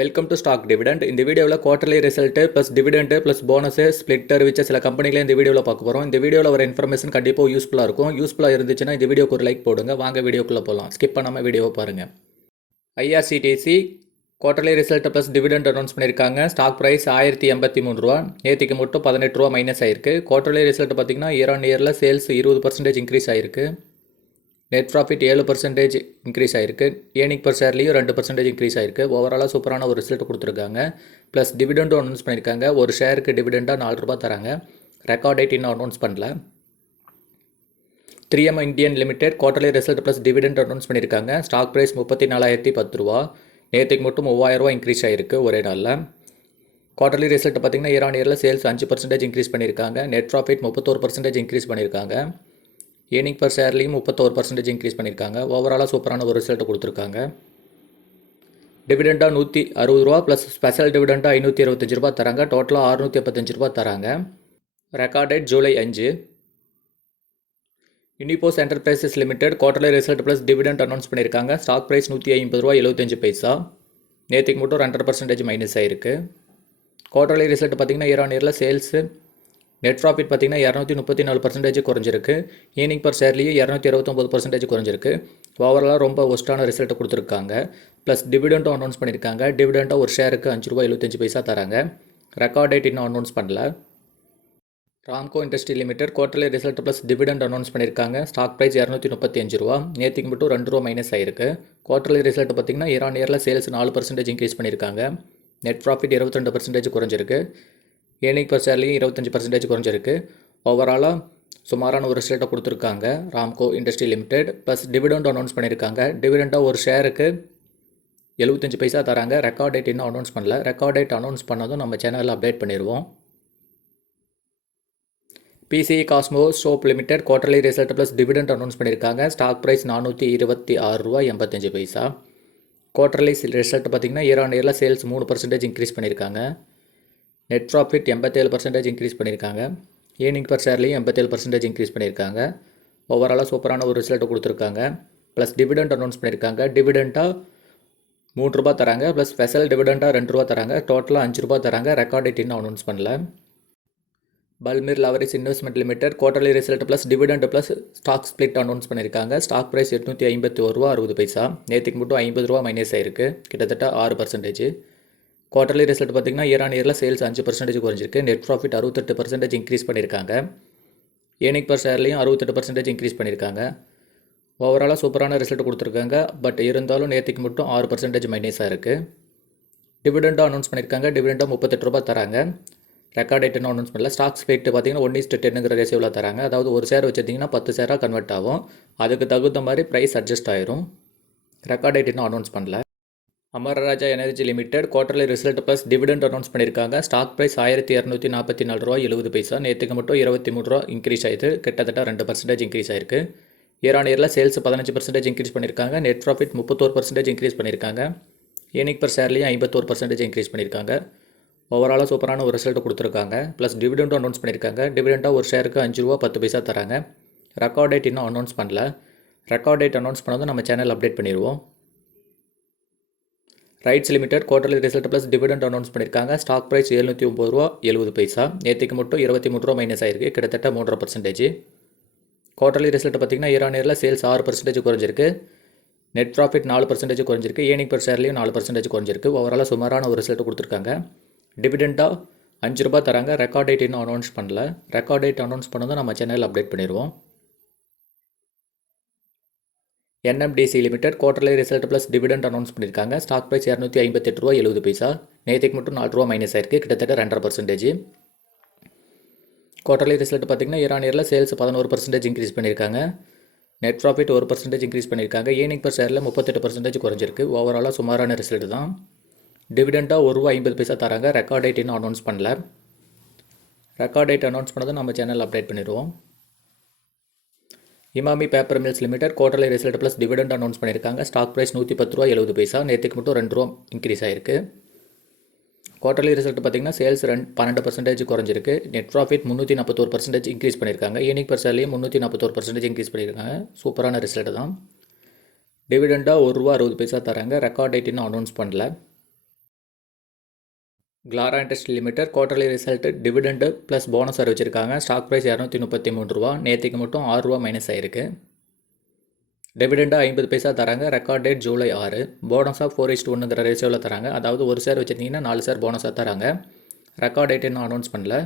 Welcome to stock dividend. இந்த வீடியோவில் quarterly result plus dividend plus bonus split அறிவிச்ச சில கம்பெனிகளை இந்த வீடியோவில் பார்க்க போகிறோம். இந்த வீடியோவில் வர இன்ஃபர்மேஷன் கண்டிப்பாக யூஸ்ஃபுல்லாக இருக்கும். யூஸ்ஃபுல்லாக இருந்துச்சுன்னா இந்த வீடியோக்கு ஒரு லைக் போடுங்க. வாங்க வீடியோக்குள்ளே போகலாம். ஸ்கிப் பண்ணாமல் வீடியோவை பாருங்கள். IRCTC quarterly result plus dividend announce பண்ணியிருக்காங்க. ஸ்டாக் ப்ரைஸ் 1083 ரூபா. நேற்றுக்கு மட்டும் 18 ரூபா மைனஸ் ஆயிருக்கு. குவார்டர்லி ரிசல்ட் பார்த்திங்கன்னா இயர் ஆன் இயரில் சேல்ஸ் 20% இன்க்ரீஸ் ஆயிருக்கு. நெட் ப்ராஃபிட் 7% இன்க்ரீஸ் ஆயிருக்கு. ஏர்னிங் பர் ஷேர்லேயும் 2% இன்க்ரீஸ் ஆயிருக்கு. ஓவராலாக சூப்பரான ஒரு ரிசல்ட் கொடுத்துருக்காங்க. ப்ளஸ் டிவிடெண்டும் அனௌன்ஸ் பண்ணியிருக்காங்க. ஒரு ஷேருக்கு டிவிடெண்டாக 4 ரூபா தராங்க. ரெக்கார்ட் டேட் இன்னும் அனௌன்ஸ் பண்ணல. 3M Indian limited quarterly result plus dividend announce பண்ணியிருக்காங்க. ஸ்டாக் ப்ரைஸ் 34,010 ரூபா. நேற்றுக்கு மட்டும் 3000 ரூபா இன்க்ரீஸ் ஆயிருக்கு ஒரே நாளில். குவார்டர்லி ரிசல்ட் பார்த்திங்கன்னா இயர் ஆன் இயரில் சேல்ஸ் 5% இன்க்ரீஸ் பண்ணியிருக்காங்க. நெட் ப்ராஃபிட் 31% இன்க்ரீஸ் பண்ணியிருக்காங்க. ஏர்னிங் பர் ஷேர்லேயும் 31% இன்க்ரீஸ் பண்ணியிருக்காங்க. ஓவராலாக சூப்பரான ஒரு ரிசல்ட் கொடுத்துருக்காங்க. டிவிடெண்டாக 160 ரூபா ப்ளஸ் ஸ்பெஷல் டிவிடெண்டாக 525 ரூபா தராங்க. டோட்டலாக 675 ரூபா தராங்க. Record date July 5. Uniphos enterprises limited quarterly result plus dividend announce பண்ணியிருக்காங்க. ஸ்டாக் ப்ரைஸ் 150 ரூபா 75 பைசா. நேற்றுக்கு மட்டும் 2% மைனஸ் ஆயிருக்கு. குவார்டர்லி ரிசல்ட் பார்த்திங்கன்னா இயர் ஆன் இயரில் சேல்ஸு நெட் ப்ராஃபிட் பார்த்திங்கன்னா 234% குறைஞ்சிருக்கு. ஏர்னிங் பர் ஷேர்லேயே 229% குறைஞ்சிருக்கு. ஓவராலாக ரொம்ப ஒஸ்ட்டான ரிசல்ட்டை கொடுத்துருக்காங்க. ப்ளஸ் டிவிடெண்ட்டும் அனௌன்ஸ் பண்ணியிருக்காங்க. டிவிடெண்ட்டாக ஒரு ஷேருக்கு 5 ரூபா 75 பைசா தராங்க. ரெக்கார்ட் டேட் இன்னும் அனௌன்ஸ் பண்ணல. Ramco industry limited quarterly result plus dividend announce பண்ணியிருக்காங்க. ஸ்டாக் ப்ரைஸ் 235 ரூபா. நேற்றுக்கு மட்டும் 2 ரூபா மைனஸ் ஆயிருக்கு. குவார்டர்லி ரிசல்ட் பார்த்திங்கன்னா இயர் ஆன் இயரில் சேல்ஸ் 4% இன்க்ரீஸ் பண்ணியிருக்காங்க. நெட் ப்ராஃபிட் 22% குறைஞ்சிருக்கு. ஏர்னிங் பர் ஷேர்லேயும் 25% குறைஞ்சிருக்கு. ஓவராலாக சுமாரான ஒரு ரிசல்ட்டை கொடுத்துருக்காங்க Ramco industry limited. Plus dividend announce பண்ணியிருக்காங்க. டிவிடெண்டாக ஒரு ஷேருக்கு 75 பைசா தராங்க. ரெக்கார்ட் டேட் இன்னும் அனௌன்ஸ் பண்ணல. ரெக்கார்ட் டேட் அனௌன்ஸ் பண்ணதும் நம்ம சேனலில் அப்டேட் பண்ணிடுவோம். BCE Cosmo soap limited quarterly result plus dividend announce பண்ணியிருக்காங்க. ஸ்டாக் ப்ரைஸ் 426 ரூபா 85 பைசா. குவார்டர்லி ரிசல்ட் பார்த்திங்கன்னா இயர் ஆன் இயரில் சேல்ஸ் 3% இன்க்ரீஸ் பண்ணியிருக்காங்க. நெட் ப்ராஃபிட் 87% இன்க்ரீஸ் பண்ணியிருக்காங்க. ஏர்னிங் பர் ஷேர்லேயும் 87% இன்க்ரீஸ் பண்ணியிருக்காங்க. ஓவராலாக சூப்பரான ஒரு ரிசல்ட் கொடுத்துருக்காங்க. ப்ளஸ் டிவிடெண்ட் அனௌன்ஸ் பண்ணியிருக்காங்க. டிவிடெண்ட்டாக 3 ரூபா தராங்க. ப்ளஸ் ஸ்பெஷல் டிவிடெண்ட்டாக 2 ரூபா தராங்க. டோட்டலாக 5 ரூபா தராங்க. ரெக்கார்ட் டேட் இன்னும் அனௌன்ஸ் பண்ணல. Balmer Lawrie investment limited quarterly result plus dividend plus stock split announce பண்ணியிருக்காங்க. ஸ்டாக் ப்ரைஸ் 851 ரூபா 60 பைசா. நேற்றுக்கு மட்டும் 50 ரூபா மைனஸ் ஆயிருக்கு. கிட்டத்தட்ட 6%. குவார்டர்லி ரிசல்ட் பார்த்திங்கன்னா இயர் ஆன் இயரில் சேல்ஸ் 5% குறைஞ்சிருக்கு. நெட் ப்ராஃபிட் 68% இன்க்ரீஸ் பண்ணியிருக்காங்க. ஏர்னிங் பர் ஷேர்லேயும் 68% இன்க்ரீஸ் பண்ணியிருக்காங்க. ஓவராலாக சூப்பரான ரிசல்ட் கொடுத்துருக்காங்க. பட் இருந்தாலும் நேற்றுக்கு மட்டும் 6% மைனஸாக இருக்குது. டிவிடெண்டாக அனௌன்ஸ் பண்ணியிருக்காங்க. டிவிடெண்டாக 38 ரூபா தராங்க. ரெக்கார்ட் டேட் இன்னும் அனௌன்ஸ் பண்ணல. ஸ்டாக் ஸ்பிளிட் பார்த்திங்கன்னா 1:10 ரேஷியோவில் தராங்க. அதாவது ஒரு ஷேர் வச்சுருந்தீங்கன்னா 10 ஷேராக கன்வெர்ட் ஆகும். அதுக்கு தகுந்த மாதிரி ப்ரைஸ் அட்ஜஸ்ட் ஆயிரும். ரெக்கார்ட் டேட் இன்னும் அனௌன்ஸ் பண்ணல. Amara Raja energy limited quarterly result plus dividend announce பண்ணியிருக்காங்க. ஸ்டாக் ப்ரைஸ் 1244 ரூபா 70 பைசா. நேற்றுக்கு மட்டும் 23 ரூபா இன்க்ரீஸ் ஆயிருக்கு. கிட்டத்தட்ட 2% இன்க்ரீஸ் ஆயிருக்கு. இயர் ஆன் இயரில் சேல்ஸ் 15% இன்க்ரீஸ் பண்ணியிருக்காங்க. நெட் ப்ராஃபிட் 31% இன்க்ரீஸ் பண்ணியிருக்காங்க. ஏர்னிங் பர் ஷேர்லேயும் 51% இன்க்ரீஸ் பண்ணியிருக்காங்க. ஓவராலாக சூப்பரான ஒரு ரிசல்ட் கொடுத்துருக்காங்க. ப்ளஸ் டிவிடெண்டும் அனௌன்ஸ் பண்ணியிருக்காங்க. டிவிடெண்டாக ஒரு ஷேருக்கு 5 ரூபா 10 பைசா தராங்க. ரெக்கார்ட் டேட் இன்னும் அனௌன்ஸ் பண்ணல. ரெக்கார்ட் டேட் அனௌன்ஸ் பண்ணதும் நம்ம சேனல் அப்டேட் பண்ணிடுவோம். RITES Limited quarterly result plus dividend announce பண்ணியிருக்காங்க. ஸ்டாக் ப்ரைஸ் 709 ரூபா 70 பைசா. நேற்றுக்கு மட்டும் 23 ரூபா மைனஸ் ஆயிருக்கு. கிட்டத்தட்ட 3%. குவார்டர்லி ரிசல்ட் பார்த்திங்கன்னா இயர் ஆன் இயரில் சேல்ஸ் 6% குறைஞ்சிருக்கு. நெட் ப்ராஃபிட் 4% குறைஞ்சிருக்கு. ஏர்னிங் பர் ஷேர்லேயும் 4% குறைஞ்சிருக்கு. ஓவராலாக சுமாரான ஒரு ரிசல்ட் கொடுத்துருக்காங்க. டிவிடெண்டாக 5 ரூபா தராங்க. ரெக்கார்ட் டேட் இன்னும் அனௌன்ஸ் பண்ணல. ரெக்கார்ட் டேட் அனௌன்ஸ் பண்ணதும் நம்ம சேனல் அப்டேட் பண்ணிடுவோம். NMDC limited quarterly result plus dividend announce பண்ணியிருக்காங்க. ஸ்டாக் ப்ரைஸ் 258 ரூபா 70 பைசா. நேற்றுக்கு மட்டும் 4 ரூபா மைனஸ் ஆயிருக்கு. கிட்டத்தட்ட 2.5%. குவார்டர்லி ரிசல்ட் பார்த்திங்கன்னா இயர் ஆன் இயரில் சேல்ஸ் 11% இன்க்ரீஸ் பண்ணியிருக்காங்க. நெட் ப்ராஃபிட் 1% இன்க்ரீஸ் பண்ணியிருக்காங்க. ஏர்னிங் பர் ஷேரில் 38% குறைஞ்சிருக்கு. ஓவராலாக சுமாரான ரிசல்ட் தான். டிவிடெண்டாக 1 ரூபா 50 பைசா தராங்க. ரெக்கார்ட் டேட் இன்னும் அனௌன்ஸ் பண்ணல. ரெக்கார்ட் டேட் அனௌன்ஸ் பண்ணதும் நம்ம சேனல் அப்டேட் பண்ணிடுவோம். Emami paper mills limited quarterly result plus dividend announce பண்ணியிருக்காங்க. ஸ்டாக் ப்ரைஸ் 110 ரூபா 70 பைசா. நேற்றுக்கு மட்டும் 2 ரூபா இன்க்ரீஸ் ஆயிருக்கு. குவார்டர்லி ரிசல்ட் பார்த்திங்கன்னா சேல்ஸ் 12% குறைஞ்சிருக்கு. நெட் ப்ராஃபிட் 341% இன்க்ரீஸ் பண்ணியிருக்காங்க. ஏர்னிங் பர் ஷேர்லேயும் 341% இன்க்ரீஸ் பண்ணியிருக்காங்க. சூப்பரான ரிசல்ட் தான். டிவிடெண்டாக 1 ரூபா 60 பைசா தராங்க. ரெக்கார்ட் டேட் இன்னும் அனௌன்ஸ் பண்ணல. Clara industry limited quarterly result dividend plus bonus அறிவிச்சிருக்காங்க. Stock price ₹233. நேற்றுக்கு மட்டும் ₹6 மைனஸ் ஆயிருக்கு. டிவிடெண்டாக 50 பைசா தராங்க. Record date July 6. போனஸாக 4:1ங்கிற ரேஷியோவில் தராங்க. அதாவது ஒரு ஷேர் வச்சுருந்தீங்கன்னா 4 ஷேர் போனஸாக தராங்க. ரெக்கார்ட் டேட் இன்னும் அனௌன்ஸ் பண்ணல.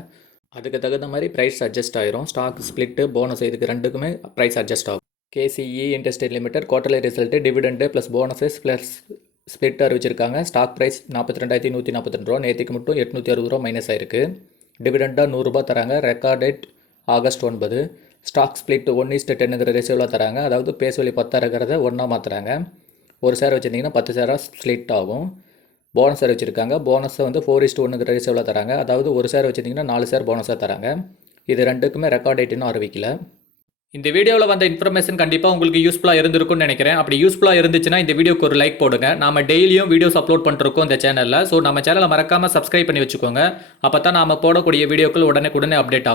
அதுக்கு தகுந்த மாதிரி ப்ரைஸ் அட்ஜஸ்ட் ஆயிரும். ஸ்டாக் ஸ்ப்ளிட்டு போனஸ் இதுக்கு ரெண்டுக்குமே ப்ரைஸ் அட்ஜஸ்ட் ஆகும். KCE industry limited quarterly result dividend plus bonuses plus split அறிவிச்சிருக்காங்க. Stock price ₹42,142. நேற்றுக்கு மட்டும் ₹860 மைனஸ் ஆயிருக்கு. டிவிடெண்டாக ₹100 தராங்க. Record date August 9. Stock split 1:10ங்கிற ரேஷியோவில் தராங்க. அதாவது பேஸ் வேல்யூ 10 இருக்கிறத 1 மாற்றுறாங்க. ஒரு ஷேர் வச்சுருந்தீங்கன்னா 10 ஷேராக ஸ்ப்ளிட் ஆகும். போனஸ் அறிவிச்சிருக்காங்க. போனஸை வந்து 4:1ங்கிற ரேஷியோவில் தராங்க. அதாவது ஒரு ஷேர் வச்சுருந்தீங்கன்னா 4 ஷேர் போனஸாக தராங்க. இது ரெண்டுக்குமே ரெக்கார்ட் டேட் இன்னும் அறிவிக்கல. இந்த வீடியோவில் வந்த இன்ஃபர்மேஷன் கண்டிப்பாக உங்களுக்கு யூஸ்ஃபுல்லாக இருந்திருக்கும்னு நினைக்கிறேன். அப்படி யூஸ்ஃபுல்லாக இருந்துச்சுன்னா இந்த வீடியோக்கு ஒரு லைக் போடுங்க. நம்ம டெய்லியும் வீடியோஸ் அப்லோட் பண்ணிருக்கோம் இந்த சேனலில். ஸோ நம்ம சேனலை மறக்காமல் சப்ஸ்கிரைப் பண்ணி வச்சுக்கோங்க. அப்போ தான் நாம் போடக்கூடிய வீடியோக்கள் உடனே அப்டேட் ஆகும்.